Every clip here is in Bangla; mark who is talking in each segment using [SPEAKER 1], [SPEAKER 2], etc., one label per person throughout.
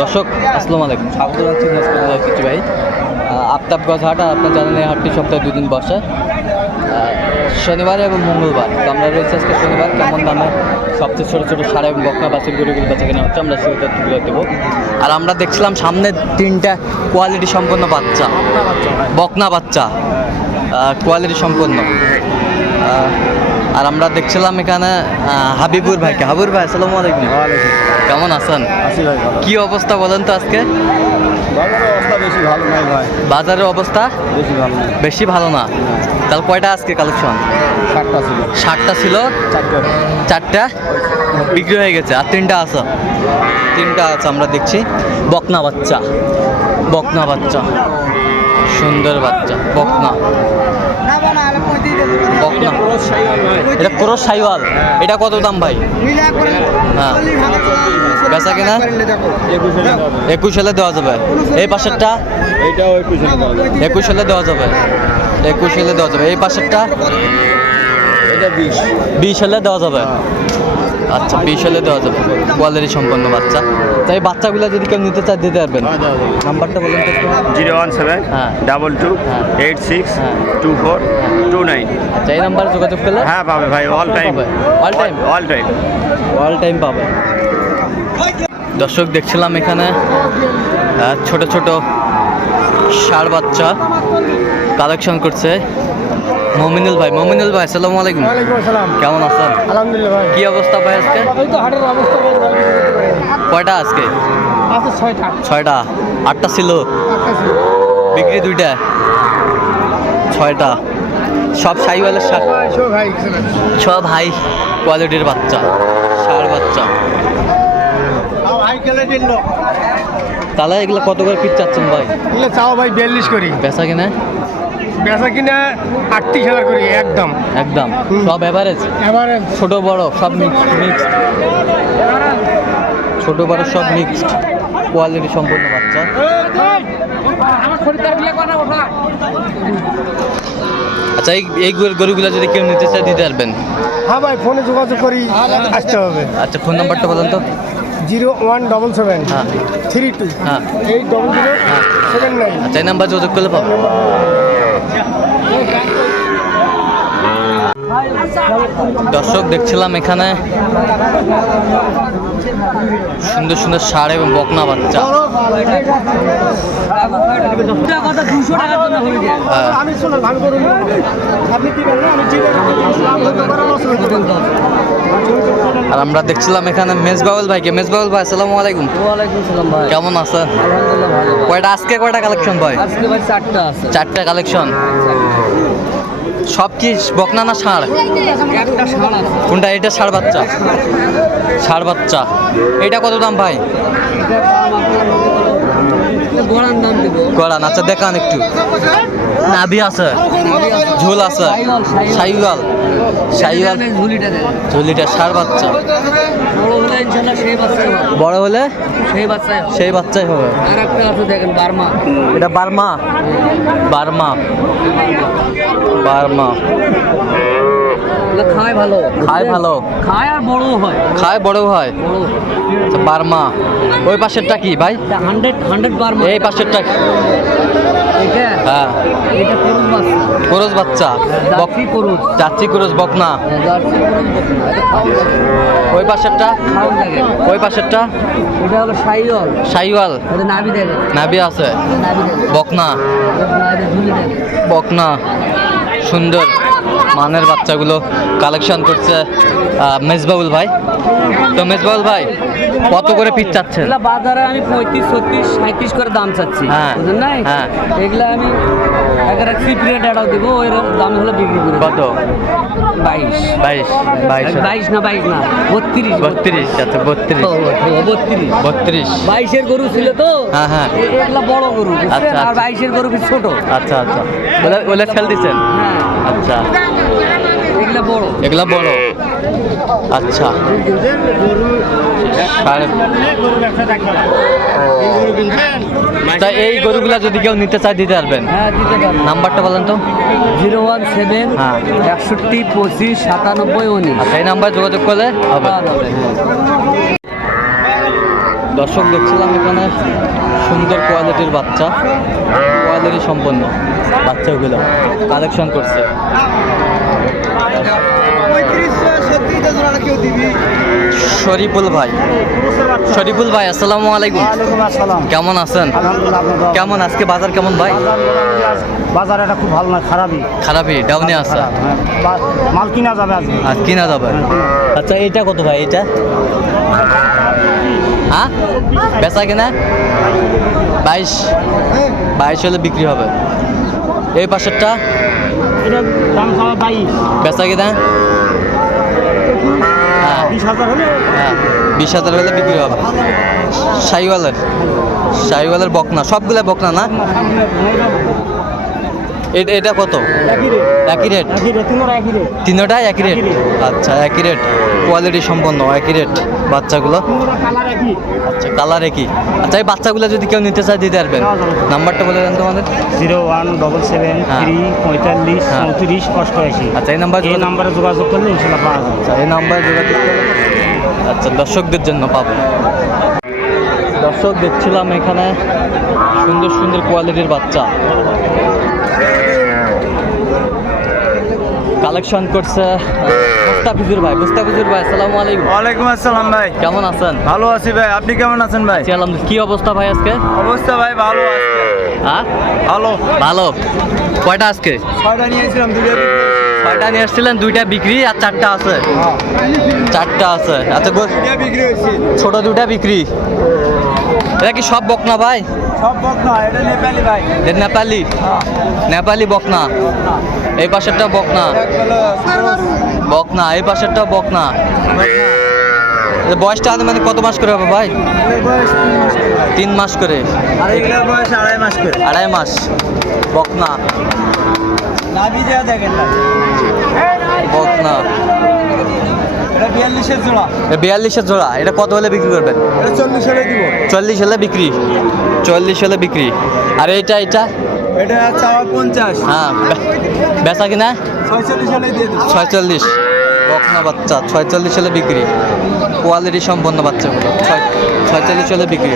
[SPEAKER 1] দর্শক, আসসালামু আলাইকুম। স্বাগত জানাচ্ছি কিছু ভাই। আফতাবগঞ্জ হাট আর আপনার জানেন এই হাটটি সপ্তাহে দুদিন বসে। শনিবার এবং মঙ্গলবার। তো আমরা রয়েছে আজকে শনিবার। কেমন দামে সবচেয়ে ছোটো ছোটো সাড়ে এবং বকনা বাসের গরুগুলো বেচা কেনা হচ্ছে, আমরা সেটা তুলে দেবো। আর আমরা দেখছিলাম সামনে তিনটা কোয়ালিটি সম্পন্ন বাচ্চা। বকনা বাচ্চা। কোয়ালিটি সম্পন্ন। আর আমরা দেখছিলাম এখানে হাবিবুর ভাইকে। হাবিবুর ভাই আসসালামু আলাইকুম। কেমন আছেন? কি অবস্থা বলেন তো আজকে?
[SPEAKER 2] বাজারের অবস্থা বেশি ভালো নাই ভাই।
[SPEAKER 1] বাজারের অবস্থা?
[SPEAKER 2] বেশি ভালো নাই।
[SPEAKER 1] বেশি ভালো না? তাহলে কয়টা আজকে কালেকশন?
[SPEAKER 2] ষাটটা ছিল। চারটে।
[SPEAKER 1] চারটা? বিক্রি হয়ে গেছে। আর তিনটা আছে? তিনটা আছে আমরা দেখছি। বকনা বাচ্চা। বকনা বাচ্চা। সুন্দর বাচ্চা। বকনা। বকনা। এটা ক্রস সাইওয়াল। এটা কত দাম ভাই? হ্যাঁ। বেচা কিনা? একুশ হলে দেওয়া যাবে। এই পাশেরটা?
[SPEAKER 2] একুশ
[SPEAKER 1] হলে দেওয়া যাবে। একুশ হলে দেওয়া যাবে। এই পাশেরটা?
[SPEAKER 2] বিশ।
[SPEAKER 1] বিশ হলে দেওয়া যাবে। আচ্ছা বিশ হলে দেওয়া যাবে কোয়ালিটি সম্পন্ন বাচ্চা তাই বাচ্চাগুলো যদি কেউ নিতে চায় দিতে পারবেন নাম্বারটা বলুন
[SPEAKER 3] জিরো ওয়ান সেভেন
[SPEAKER 1] হ্যাঁ।
[SPEAKER 3] ডাবল টু
[SPEAKER 1] হ্যাঁ।
[SPEAKER 3] এইট সিক্স
[SPEAKER 1] হ্যাঁ।
[SPEAKER 3] টু ফোর টু নাইন
[SPEAKER 1] আচ্ছা এই নাম্বারে যোগাযোগ করলে
[SPEAKER 3] হ্যাঁ পাবে ভাই all time?
[SPEAKER 1] All time?
[SPEAKER 3] All time
[SPEAKER 1] all time পাবে দর্শক দেখছিলাম এখানে ছোট ছোট ষাড় বাচ্চা কালেকশন করছে মমিনুল ভাই মমিনুল ভাই আসসালামু আলাইকুম।
[SPEAKER 2] আসসালাম।
[SPEAKER 1] কেমন আছেন?
[SPEAKER 2] আলহামদুলিল্লাহ ভাই।
[SPEAKER 1] কি অবস্থা ভাই আজকে?
[SPEAKER 2] ওই তো হাটের অবস্থা ভাই।
[SPEAKER 1] কয়টা আজকে?
[SPEAKER 2] আছে ছয়টা।
[SPEAKER 1] ছয়টা? আটটা ছিল। বিক্রি দুইটা? ছয়টা। সব সাইওয়ালের সার? সব হাই কোয়ালিটির বাচ্চা ষাড় বাচ্চা। তাহলে এগুলো কত করে পিস চাচ্ছেন ভাই?
[SPEAKER 2] এগুলো চাও ভাই বিয়াল্লিশ করি।
[SPEAKER 1] বেচা কিনা?
[SPEAKER 2] বেচা কিনা আটত্রিশ হাজার করি একদম।
[SPEAKER 1] একদম। সব এভারেজ
[SPEAKER 2] এবারে
[SPEAKER 1] ছোট বড় সব মিক্স মিক্সড ছোট বড় সব মিক্সড কোয়ালিটি সম্পূর্ণ বাচ্চা। আচ্ছা এই এই গরু- গরুগুলো যদি কেউ নিতে চায় দিতে পারবেন?
[SPEAKER 2] হ্যাঁ ভাই ফোনে যোগাযোগ করি আসতে হবে।
[SPEAKER 1] আচ্ছা ফোন নাম্বারটা বলেন তো।
[SPEAKER 2] জিরো ওয়ান ডবল সেভেন
[SPEAKER 1] হ্যাঁ।
[SPEAKER 2] থ্রি টু
[SPEAKER 1] হ্যাঁ।
[SPEAKER 2] Eight double zero seven nine.
[SPEAKER 1] আচ্ছা এই নাম্বার যোগাযোগ করলে পাবো। দর্শক দেখছিলাম এখানে। সুন্দর সুন্দর ষাড় এবং বকনা বাচ্চা। হ্যাঁ। আর আমরা দেখছিলাম এখানে মেজবাউল ভাইকে। মেজবাউল ভাই আসসালামু আলাইকুম।
[SPEAKER 4] ভাই।
[SPEAKER 1] কেমন আছেন? কয়টা? আজকে কয়টা কালেকশন ভাই?
[SPEAKER 4] আজকে ভাই চারটা আছে।
[SPEAKER 1] চারটা কালেকশন সব কি বকনা না
[SPEAKER 4] আছে
[SPEAKER 1] কোনটা? এটা সার বাচ্চা। সার বাচ্চা। এটা কত দাম ভাই? করান আচ্ছা দেখান একটু। নাভি আছে, ঝোল আছে সাইওয়াল সাইওয়াল
[SPEAKER 4] ঝুলিটা
[SPEAKER 1] ষাঁড় বাচ্চা।
[SPEAKER 4] বড় হলে সেই বাচ্চাই সেই বাচ্চাই হবে। আর একটা আছে দেখেন বার্মা
[SPEAKER 1] এটা বার্মা। বার্মা। বার্মা।
[SPEAKER 4] খায় ভালো।
[SPEAKER 1] খায় ভালো।
[SPEAKER 4] খায় আর বড়ও হয়।
[SPEAKER 1] খায় বড় হয়। আচ্ছা, বার্মা। ওই পাশেরটা কি ভাই?
[SPEAKER 4] Hundred hundred Burma.
[SPEAKER 1] এই পাশেরটা কি? হ্যাঁ।
[SPEAKER 4] এটা
[SPEAKER 1] করজ বাচ্চা। করজ বকনা। ওই পাশেরটা? ওই পাশেরটা?
[SPEAKER 4] এটা হলো সাইওয়াল
[SPEAKER 1] সাইওয়াল
[SPEAKER 4] নাভি দেখেন
[SPEAKER 1] নাভি আছে। বকনা। বকনা। সুন্দর। মানের বাচ্চাগুলো কালেকশন করছে মেজবাউল ভাই। তো মেজবাউল ভাই কত করে পিস
[SPEAKER 4] এগুলা বাজারে আমি পঁয়ত্রিশ ছত্রিশ সাঁত্রিশ করে দাম চাচ্ছি।
[SPEAKER 1] হ্যাঁ,
[SPEAKER 4] বুঝলেন
[SPEAKER 1] হ্যাঁ।
[SPEAKER 4] এগুলা আমি রেট এটাও দেবো দাম হলে বিক্রি করে
[SPEAKER 1] কত?
[SPEAKER 4] বাইশ।
[SPEAKER 1] বাইশ বাইশ।
[SPEAKER 4] বাইশ না বাইশ না বত্রিশ।
[SPEAKER 1] বত্রিশ আচ্ছা বত্রিশ।
[SPEAKER 4] বত্রিশ।
[SPEAKER 1] বত্রিশ।
[SPEAKER 4] বাইশের গরু ছিল তো?
[SPEAKER 1] হ্যাঁ, হ্যাঁ।
[SPEAKER 4] এগুলা বড় গরু
[SPEAKER 1] আচ্ছা,
[SPEAKER 4] আর
[SPEAKER 1] আচ্ছা।
[SPEAKER 4] বাইশের গরু ছোট?
[SPEAKER 1] আচ্ছা আচ্ছা। ওলে ওলে ফেল দিচ্ছেন
[SPEAKER 4] হ্যাঁ।
[SPEAKER 1] আচ্ছা।
[SPEAKER 4] এগুলা বড়।
[SPEAKER 1] আচ্ছা। তা এই গরুগুলা যদি কেউ নিতে চায় দিতে পারবেন?
[SPEAKER 4] হ্যাঁ
[SPEAKER 1] নাম্বারটা বলেন তো।
[SPEAKER 4] জিরো ওয়ান সেভেন
[SPEAKER 1] হ্যাঁ।
[SPEAKER 4] একষট্টি পঁচিশ সাতানব্বই উনিশ।
[SPEAKER 1] আচ্ছা এই নাম্বার যোগাযোগ করলে হবে। দর্শক দেখছিলাম এখানে সুন্দর কোয়ালিটির বাচ্চা। কোয়ালিটি সম্পন্ন বাচ্চাগুলো কালেকশন করছে। শরীফুল ভাই। শরীফুল ভাই আসসালামু আলাইকুম। কেমন আছেন। কেমন? আজকে বাজার কেমন ভাই?
[SPEAKER 2] বাজার এটা খুব ভালো না খারাপই।
[SPEAKER 1] খারাপই ডাউনে আছে।
[SPEAKER 2] হ্যাঁ। মাল কিনা যাবে আজকে?
[SPEAKER 1] আজ কিনা যাবে। আচ্ছা এইটা কত ভাই এটা? হ্যাঁ? বেচা কিনা? বাইশ। বাইশ হলে বিক্রি হবে। এই পাশেরটা?
[SPEAKER 2] এটা দাম খাওয়া বাইশ।
[SPEAKER 1] বেচা কিনা হ্যাঁ।
[SPEAKER 2] বিশ হাজার হলে
[SPEAKER 1] হ্যাঁ বিশ হাজার হলে বিক্রি হবে। শাহিওয়ালের শাহিওয়ালের বকনা সবগুলো বকনা না? এটা কত?
[SPEAKER 2] একই রেট
[SPEAKER 1] তিনোটাই একই রেট আচ্ছা একই রেট কোয়ালিটি সম্পন্ন একই রেট বাচ্চাগুলো? আচ্ছা কালার একই। আচ্ছা এই বাচ্চাগুলো যদি কেউ নিতে চায় দিতে পারবেন। নাম্বারটা বলে দেন তোমাদের।
[SPEAKER 2] জিরো ওয়ান ডবল সেভেন
[SPEAKER 1] হ্যাঁ।
[SPEAKER 2] থ্রি পঁয়তাল্লিশ
[SPEAKER 1] হ্যাঁ।
[SPEAKER 2] চৌত্রিশ অষ্টআশি।
[SPEAKER 1] আচ্ছা এই নাম্বার
[SPEAKER 2] এই নাম্বারে যোগাযোগ করলে ইনশাল্লাহ পাওয়া যাবে।
[SPEAKER 1] আচ্ছা এই নাম্বার যোগাযোগ করলে আচ্ছা দর্শকদের জন্য পাবো। দর্শক দেখছিলাম এখানে সুন্দর সুন্দর কোয়ালিটির বাচ্চা। কালেকশন করছে মুস্তাফিজুর ভাই। মুস্তাফিজুর ভাই আসসালামু আলাইকুম।
[SPEAKER 3] ওয়ালাইকুম আসসালাম ভাই।
[SPEAKER 1] কেমন আছেন?
[SPEAKER 3] ভালো আছি ভাই। আপনি কেমন আছেন ভাই?
[SPEAKER 1] আলহামদুলিল্লাহ। কি অবস্থা ভাই আজকে?
[SPEAKER 3] অবস্থা ভাই ভালো আজকে
[SPEAKER 1] হ্যাঁ?
[SPEAKER 3] ভালো।
[SPEAKER 1] ভালো। কয়টা আজকে?
[SPEAKER 3] ছয়টা নিয়েছিলাম দুটো
[SPEAKER 1] ছয়টা নিয়ে এসেছিলেন দুইটা বিক্রি আর চারটা আছে? চারটা আছে। আচ্ছা গো-
[SPEAKER 3] বিক্রি হয়েছে।
[SPEAKER 1] ছোট দুটা বিক্রি? এটা কি সব বকনা ভাই?
[SPEAKER 3] সব বক না এটা নেপালি ভাই।
[SPEAKER 1] এ নেপালি? নেপালি বকনা। এই পাশেরটা বকনা। বকনা এই পাশেরটা বকনা। বয়সটা মানে কত মাস করে হবে ভাই? তিন মাস করে।
[SPEAKER 3] আড়াই মাস করে।
[SPEAKER 1] আড়াই মাস। বকনা। বকনা।
[SPEAKER 3] এটা বিয়াল্লিশের জোড়া।
[SPEAKER 1] বিয়াল্লিশের জোড়া। এটা কত হলে বিক্রি করবেন?
[SPEAKER 3] এটা চল্লিশ হলে দিব।
[SPEAKER 1] চল্লিশ হলে বিক্রি। চল্লিশ হলে বিক্রি। আর এইটা এটা?
[SPEAKER 3] এটা চাওয়া পঞ্চাশ।
[SPEAKER 1] হ্যাঁ বেচা কিনা?
[SPEAKER 3] ছয়চল্লিশ হলে দিয়ে
[SPEAKER 1] ছয়চল্লিশ। বকনা বাচ্চা ছয়চল্লিশ হলে বিক্রি। কোয়ালিটি সম্পন্ন বাচ্চাগুলো। ছয় ছয়চল্লিশ হলে বিক্রি।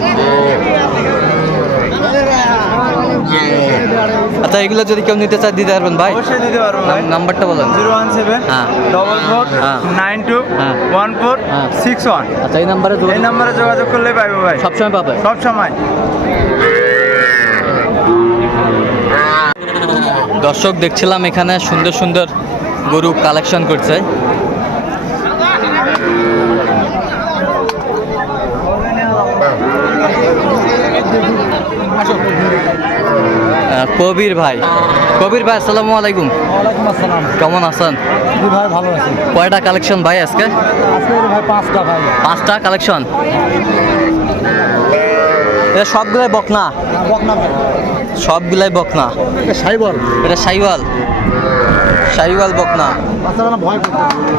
[SPEAKER 1] আচ্ছা এগুলো যদি কেউ নিতে চায় দিতে পারবেন ভাই?
[SPEAKER 3] অবশ্যই দিতে পারব ভাই।
[SPEAKER 1] নাম্বারটা বলেন।
[SPEAKER 3] জিরো ওয়ান সেভেন
[SPEAKER 1] হ্যাঁ।
[SPEAKER 3] ডবল ফোর
[SPEAKER 1] হ্যাঁ।
[SPEAKER 3] নাইন টু
[SPEAKER 1] হ্যাঁ।
[SPEAKER 3] ওয়ান ফোর
[SPEAKER 1] হ্যাঁ।
[SPEAKER 3] সিক্স ওয়ান
[SPEAKER 1] আচ্ছা এই নাম্বারে
[SPEAKER 3] এই নাম্বারে যোগাযোগ করলে পাইবো ভাই।
[SPEAKER 1] সবসময় পাবে?
[SPEAKER 3] সবসময়
[SPEAKER 1] দর্শক দেখছিলাম এখানে সুন্দর সুন্দর গরু কালেকশন করছে। কবির ভাই। কবির ভাই আসসালামু আলাইকুম।
[SPEAKER 2] ওয়ালাইকুম আসসালাম।
[SPEAKER 1] কেমন আছেন?
[SPEAKER 2] ভাই ভালো আছি।
[SPEAKER 1] কয়টা কালেকশন ভাই আজকে?
[SPEAKER 2] আজকে ভাই পাঁচটা ভাই।
[SPEAKER 1] পাঁচটা কালেকশন? এটা সবগুলাই বকনা?
[SPEAKER 2] বকনা
[SPEAKER 1] সবগুলাই বকনা।
[SPEAKER 2] এটা সাইবল।
[SPEAKER 1] এটা সাইওয়াল সাইওয়াল বকনা।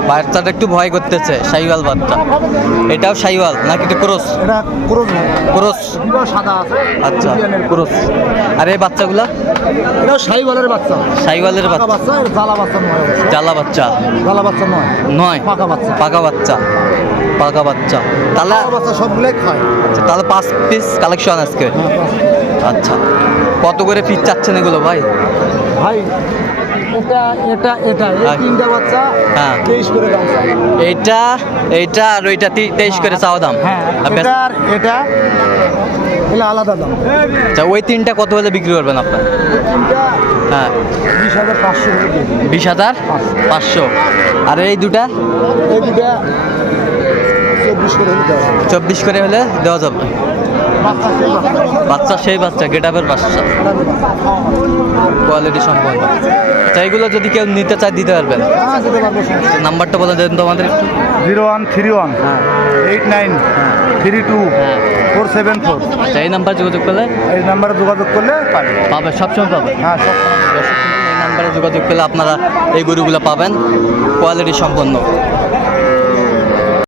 [SPEAKER 1] বাচ্চাটা একটু ভয় করতেছে শাহিওয়াল বাচ্চা। এটাও সাইওয়াল নাকি এটা ক্রোস
[SPEAKER 2] এটা
[SPEAKER 1] ক্রোস
[SPEAKER 2] এটাও সাদা আছে।
[SPEAKER 1] আচ্ছা ক্রোস আর এই বাচ্চাগুলা?
[SPEAKER 2] এটাও সাইবলের বাচ্চা।
[SPEAKER 1] সাইওয়ালের
[SPEAKER 2] পাকা
[SPEAKER 1] বাচ্চা।
[SPEAKER 2] বাচ্চা এটা জ্বালা বাচ্চা নয়।
[SPEAKER 1] জ্বালা বাচ্চা।
[SPEAKER 2] জ্বালা বাচ্চা নয়।
[SPEAKER 1] নয়।
[SPEAKER 2] পাকা বাচ্চা।
[SPEAKER 1] পাকা বাচ্চা। পাকা বাচ্চা। তাহলে
[SPEAKER 2] বাচ্চা সবগুলাই খায়।
[SPEAKER 1] আচ্ছা, তাহলে পাঁচ পিস কালেকশন আজকে।
[SPEAKER 2] হ্যাঁ,
[SPEAKER 1] আচ্ছা। কত করে পিস চাচ্ছেন এগুলো ভাই?
[SPEAKER 2] ভাই এটা এটা এটা। এই
[SPEAKER 1] হ্যাঁ।
[SPEAKER 2] তিনটা বাচ্চা
[SPEAKER 1] হ্যাঁ।
[SPEAKER 2] করে দাম।
[SPEAKER 1] আর ওইটা তি- তেইশ করে চাওয়া দাম।
[SPEAKER 2] হ্যাঁ এটা এটা আলাদা দাম।
[SPEAKER 1] আচ্ছা ওই তিনটা কত হলে বিক্রি করবেন আপনার? হ্যাঁ।
[SPEAKER 2] বিশ হাজার পাঁচশো।
[SPEAKER 1] বিশ হাজার আর এই দুটা?
[SPEAKER 2] এই দুটা চব্বিশ করে হলে দেওয়া
[SPEAKER 1] চব্বিশ করে হলে দেওয়া যাবে।
[SPEAKER 2] বাচ্চা সেই বাচ্চা।
[SPEAKER 1] সেই বাচ্চা। কোয়ালিটি সম্পন্ন। আচ্ছা এইগুলো যদি কেউ নিতে চায় দিতে পারবেন
[SPEAKER 2] হ্যাঁ।
[SPEAKER 1] নাম্বারটা বলে দেন তো আমাদের একটু।
[SPEAKER 2] Zero one three one eight nine three two
[SPEAKER 1] হ্যাঁ।
[SPEAKER 2] Four seven four.
[SPEAKER 1] আচ্ছা এই নাম্বার যোগাযোগ করলে?
[SPEAKER 2] এই নাম্বারে যোগাযোগ করলে পাবে।
[SPEAKER 1] পাবে সবসময় পাবে?
[SPEAKER 2] হ্যাঁ সব
[SPEAKER 1] এই নাম্বারে যোগাযোগ করলে আপনারা এই গরুগুলো পাবেন। কোয়ালিটি সম্পন্ন।